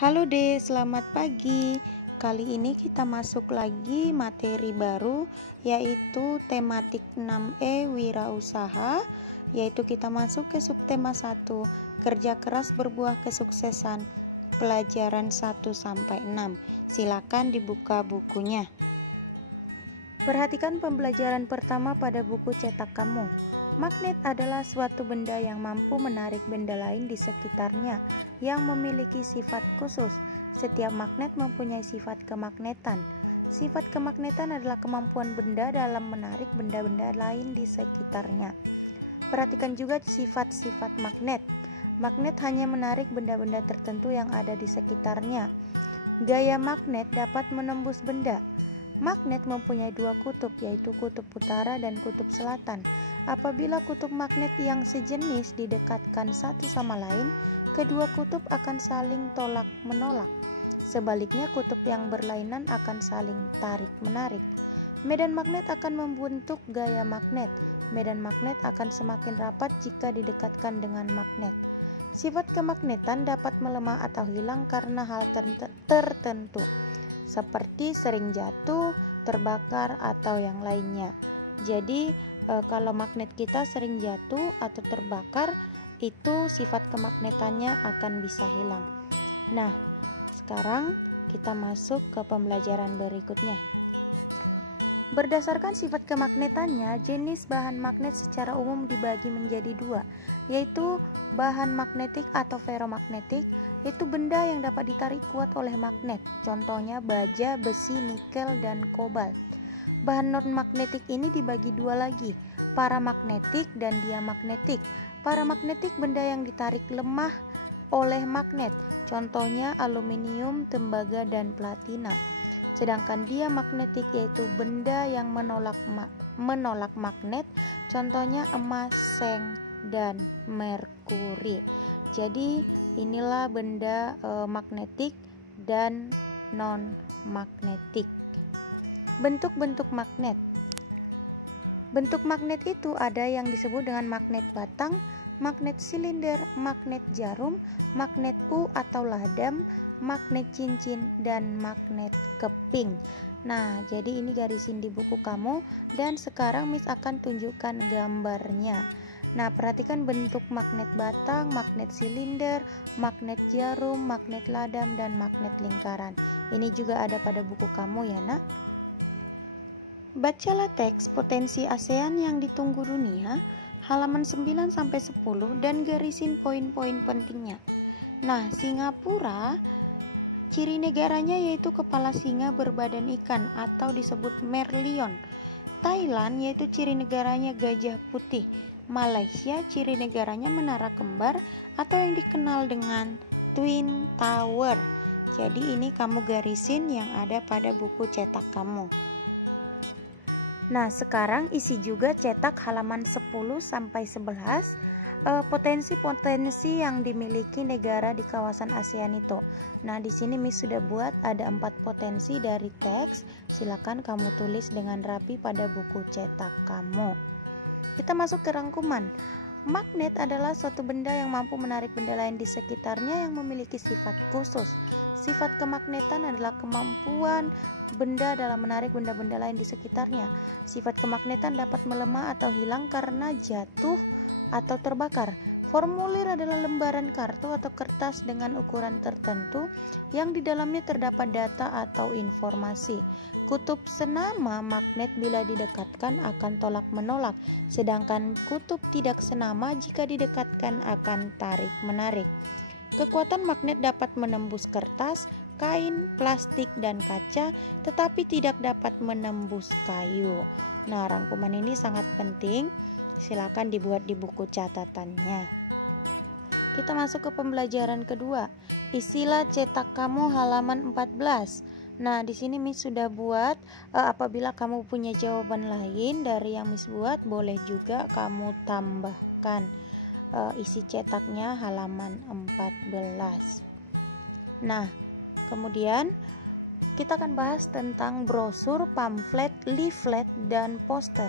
Halo Dek, selamat pagi. Kali ini kita masuk lagi materi baru, yaitu tematik 6E wirausaha, yaitu kita masuk ke subtema 1, kerja keras berbuah kesuksesan, pelajaran 1-6. Silakan dibuka bukunya. Perhatikan pembelajaran pertama pada buku cetak kamu. Magnet adalah suatu benda yang mampu menarik benda lain di sekitarnya yang memiliki sifat khusus. Setiap magnet mempunyai sifat kemagnetan. Sifat kemagnetan adalah kemampuan benda dalam menarik benda-benda lain di sekitarnya. Perhatikan juga sifat-sifat magnet. Magnet hanya menarik benda-benda tertentu yang ada di sekitarnya. Gaya magnet dapat menembus benda. Magnet mempunyai dua kutub, yaitu kutub utara dan kutub selatan. Apabila kutub magnet yang sejenis didekatkan satu sama lain, kedua kutub akan saling tolak-menolak. Sebaliknya, kutub yang berlainan akan saling tarik-menarik. Medan magnet akan membentuk gaya magnet. Medan magnet akan semakin rapat jika didekatkan dengan magnet. Sifat kemagnetan dapat melemah atau hilang karena hal tertentu, seperti sering jatuh, terbakar, atau yang lainnya. Jadi kalau magnet kita sering jatuh atau terbakar, itu sifat kemagnetannya akan bisa hilang. Nah, sekarang kita masuk ke pembelajaran berikutnya. Berdasarkan sifat kemagnetannya, jenis bahan magnet secara umum dibagi menjadi dua, yaitu bahan magnetik atau ferromagnetik, yaitu benda yang dapat ditarik kuat oleh magnet, contohnya baja, besi, nikel, dan kobalt. Bahan non-magnetik ini dibagi dua lagi, paramagnetik dan diamagnetik. Paramagnetik benda yang ditarik lemah oleh magnet, contohnya aluminium, tembaga, dan platina. Sedangkan diamagnetik yaitu benda yang menolak magnet, contohnya emas, seng, dan merkuri. Jadi inilah benda magnetik dan non-magnetik. Bentuk-bentuk magnet. Bentuk magnet itu ada yang disebut dengan magnet batang, magnet silinder, magnet jarum, magnet U atau ladam, magnet cincin, dan magnet keping. Nah, jadi ini garisin di buku kamu, dan sekarang Miss akan tunjukkan gambarnya. Nah, perhatikan bentuk magnet batang, magnet silinder, magnet jarum, magnet ladam, dan magnet lingkaran. Ini juga ada pada buku kamu ya, Nak. Bacalah teks potensi ASEAN yang ditunggu dunia, halaman 9-10, dan garisin poin-poin pentingnya. Nah, Singapura, ciri negaranya yaitu kepala singa berbadan ikan atau disebut merlion. Thailand yaitu ciri negaranya gajah putih. Malaysia ciri negaranya menara kembar atau yang dikenal dengan Twin Tower. Jadi ini kamu garisin yang ada pada buku cetak kamu. Nah, sekarang isi juga cetak halaman 10-11, potensi-potensi yang dimiliki negara di kawasan ASEAN itu. Nah, di sini Miss sudah buat ada 4 potensi dari teks. Silakan kamu tulis dengan rapi pada buku cetak kamu. Kita masuk ke rangkuman. Magnet adalah suatu benda yang mampu menarik benda lain di sekitarnya yang memiliki sifat khusus. Sifat kemagnetan adalah kemampuan benda dalam menarik benda-benda lain di sekitarnya. Sifat kemagnetan dapat melemah atau hilang karena jatuh atau terbakar. Formulir adalah lembaran kartu atau kertas dengan ukuran tertentu yang di dalamnya terdapat data atau informasi. Kutub senama magnet bila didekatkan akan tolak-menolak, sedangkan kutub tidak senama jika didekatkan akan tarik-menarik. Kekuatan magnet dapat menembus kertas, kain, plastik, dan kaca, tetapi tidak dapat menembus kayu. Nah, rangkuman ini sangat penting. Silakan dibuat di buku catatannya. Kita masuk ke pembelajaran kedua. Isilah cetak kamu halaman 14. Nah, di sini Miss sudah buat. Apabila kamu punya jawaban lain dari yang Miss buat, boleh juga kamu tambahkan isi cetaknya halaman 14. Nah, kemudian kita akan bahas tentang brosur, pamflet, leaflet, dan poster.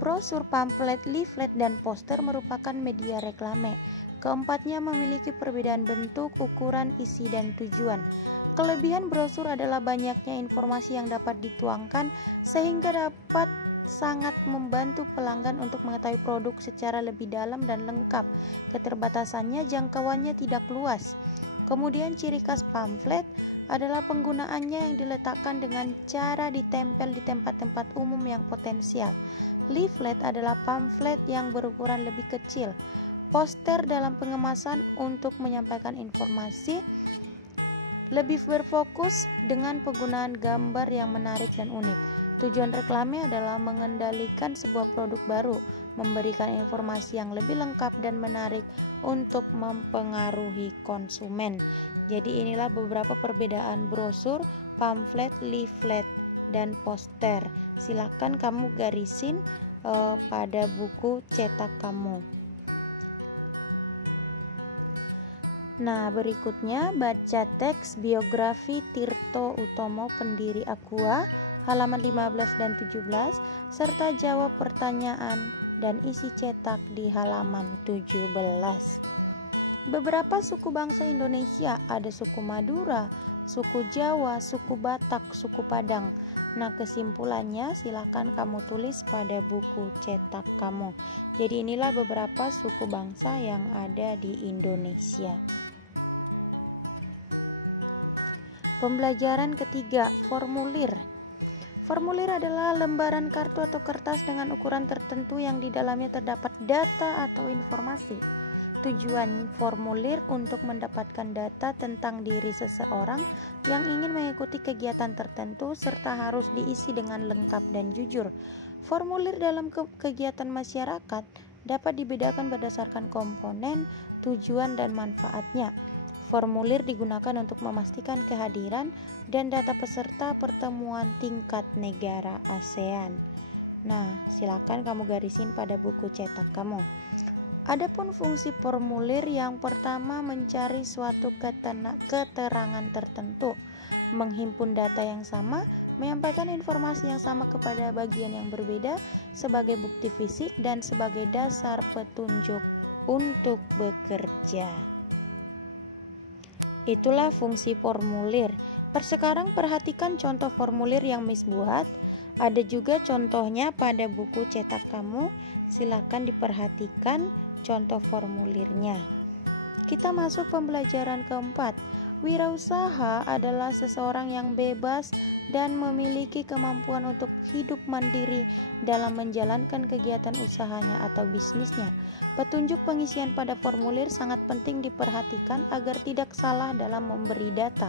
Brosur, pamflet, leaflet, dan poster merupakan media reklame. Keempatnya, memiliki perbedaan bentuk, ukuran, isi, dan tujuan. Kelebihan brosur adalah banyaknya informasi yang dapat dituangkan sehingga dapat sangat membantu pelanggan untuk mengetahui produk secara lebih dalam dan lengkap. Keterbatasannya, jangkauannya tidak luas. Kemudian ciri khas pamflet adalah penggunaannya yang diletakkan dengan cara ditempel di tempat-tempat umum yang potensial. Leaflet adalah pamflet yang berukuran lebih kecil. Poster dalam pengemasan untuk menyampaikan informasi, lebih berfokus dengan penggunaan gambar yang menarik dan unik. Tujuan reklame adalah mengendalikan sebuah produk baru, memberikan informasi yang lebih lengkap dan menarik untuk mempengaruhi konsumen. Jadi inilah beberapa perbedaan brosur, pamflet, leaflet, dan poster. Silakan kamu garisin pada buku cetak kamu. Nah, berikutnya baca teks biografi Tirto Utomo, pendiri Aqua, halaman 15 dan 17, serta jawab pertanyaan dan isi cetak di halaman 17. Beberapa suku bangsa Indonesia, ada suku Madura, suku Jawa, suku Batak, suku Padang. Nah, kesimpulannya silakan kamu tulis pada buku cetak kamu. Jadi inilah beberapa suku bangsa yang ada di Indonesia. Pembelajaran ketiga, formulir. Formulir adalah lembaran kartu atau kertas dengan ukuran tertentu yang di dalamnya terdapat data atau informasi. Tujuan formulir untuk mendapatkan data tentang diri seseorang yang ingin mengikuti kegiatan tertentu serta harus diisi dengan lengkap dan jujur. Formulir dalam kegiatan masyarakat dapat dibedakan berdasarkan komponen, tujuan, dan manfaatnya. Formulir digunakan untuk memastikan kehadiran dan data peserta pertemuan tingkat negara ASEAN. Nah, silakan kamu garisin pada buku cetak kamu. Adapun fungsi formulir, yang pertama mencari suatu keterangan tertentu, menghimpun data yang sama, menyampaikan informasi yang sama kepada bagian yang berbeda sebagai bukti fisik dan sebagai dasar petunjuk untuk bekerja. Itulah fungsi formulir. Sekarang perhatikan contoh formulir yang Miss buat. Ada juga contohnya pada buku cetak kamu. Silakan diperhatikan contoh formulirnya. Kita masuk pembelajaran keempat. Wirausaha adalah seseorang yang bebas dan memiliki kemampuan untuk hidup mandiri dalam menjalankan kegiatan usahanya atau bisnisnya. Petunjuk pengisian pada formulir sangat penting diperhatikan agar tidak salah dalam memberi data.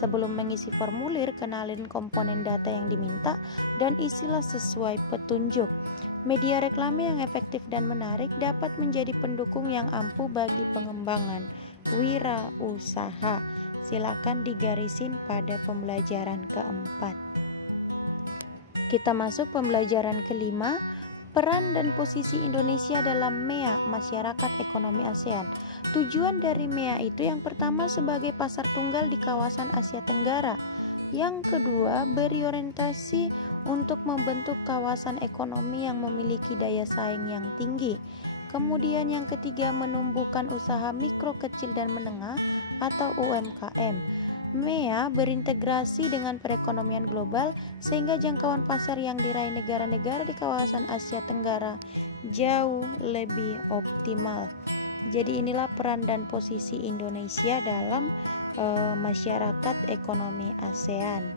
Sebelum mengisi formulir, kenalin komponen data yang diminta dan isilah sesuai petunjuk. Media reklame yang efektif dan menarik dapat menjadi pendukung yang ampuh bagi pengembangan wirausaha. Silakan digarisin pada pembelajaran keempat. Kita masuk pembelajaran kelima, peran dan posisi Indonesia dalam MEA, Masyarakat Ekonomi ASEAN. Tujuan dari MEA itu yang pertama sebagai pasar tunggal di kawasan Asia Tenggara. Yang kedua, beri orientasi untuk membentuk kawasan ekonomi yang memiliki daya saing yang tinggi. Kemudian yang ketiga, menumbuhkan usaha mikro, kecil, dan menengah atau UMKM. MEA berintegrasi dengan perekonomian global sehingga jangkauan pasar yang diraih negara-negara di kawasan Asia Tenggara jauh lebih optimal. Jadi inilah peran dan posisi Indonesia dalam masyarakat ekonomi ASEAN.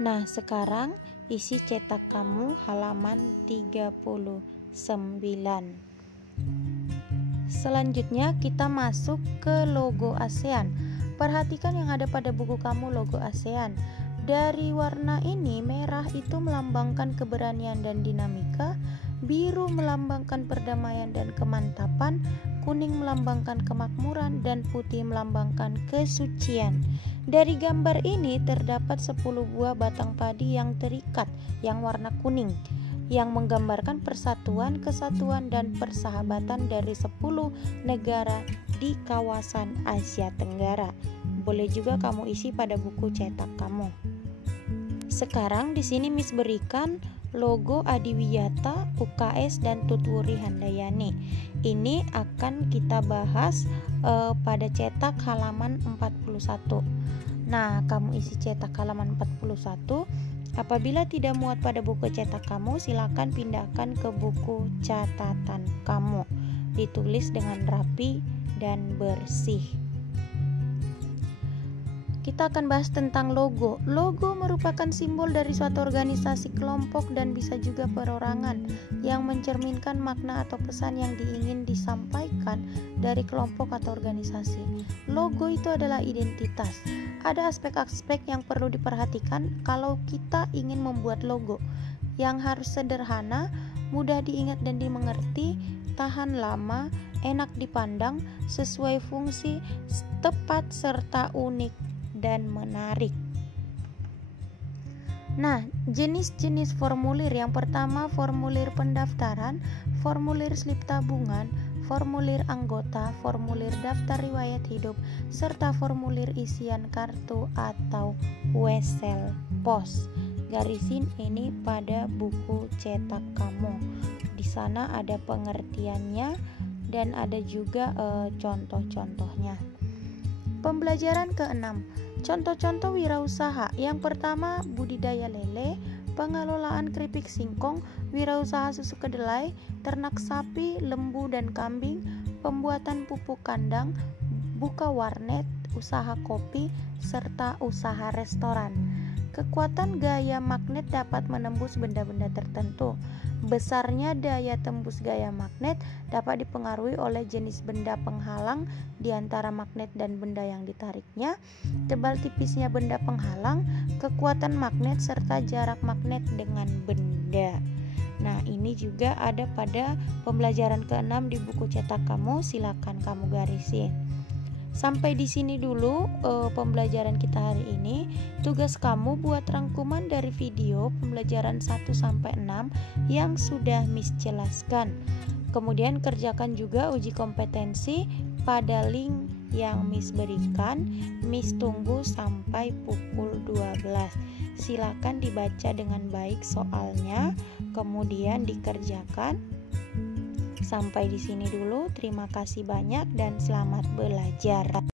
Nah, sekarang isi cetak kamu halaman 39. Selanjutnya kita masuk ke logo ASEAN. Perhatikan yang ada pada buku kamu, logo ASEAN. Dari warna ini, merah itu melambangkan keberanian dan dinamika, biru melambangkan perdamaian dan kemantapan, kuning melambangkan kemakmuran, dan putih melambangkan kesucian. Dari gambar ini terdapat 10 buah batang padi yang terikat yang warna kuning, yang menggambarkan persatuan, kesatuan, dan persahabatan dari 10 negara di kawasan Asia Tenggara. Boleh juga kamu isi pada buku cetak kamu. Sekarang di sini Miss berikan logo Adiwiyata, UKS, dan Tutwuri Handayani. Ini akan kita bahas pada cetak halaman 41. Nah, kamu isi cetak halaman 41. Apabila tidak muat pada buku cetak kamu, silakan pindahkan ke buku catatan kamu. Ditulis dengan rapi dan bersih. Kita akan bahas tentang logo. Logo merupakan simbol dari suatu organisasi, kelompok, dan bisa juga perorangan yang mencerminkan makna atau pesan yang ingin disampaikan dari kelompok atau organisasi. Logo itu adalah identitas. Ada aspek-aspek yang perlu diperhatikan kalau kita ingin membuat logo, yang harus sederhana, mudah diingat dan dimengerti, tahan lama, enak dipandang, sesuai fungsi, tepat serta unik dan menarik. Nah, jenis-jenis formulir yang pertama, formulir pendaftaran, formulir slip tabungan, formulir anggota, formulir daftar riwayat hidup, serta formulir isian kartu atau wesel pos. Garisin ini pada buku cetak kamu. Di sana ada pengertiannya dan ada juga contoh-contohnya. Pembelajaran ke-6. Contoh-contoh wirausaha. Yang pertama, budidaya lele, pengelolaan keripik singkong, wirausaha susu kedelai, ternak sapi, lembu dan kambing, pembuatan pupuk kandang, buka warnet, usaha kopi, serta usaha restoran. Kekuatan gaya magnet dapat menembus benda-benda tertentu. Besarnya daya tembus gaya magnet dapat dipengaruhi oleh jenis benda penghalang di antara magnet dan benda yang ditariknya, tebal tipisnya benda penghalang, kekuatan magnet, serta jarak magnet dengan benda. Nah, ini juga ada pada pembelajaran ke-6 di buku cetak kamu, silakan kamu garisin. Sampai di sini dulu pembelajaran kita hari ini. Tugas kamu buat rangkuman dari video pembelajaran 1-6 yang sudah Miss jelaskan. Kemudian kerjakan juga uji kompetensi pada link yang Miss berikan. Miss tunggu sampai pukul 12. Silakan dibaca dengan baik soalnya, kemudian dikerjakan. Sampai di sini dulu, terima kasih banyak dan selamat belajar.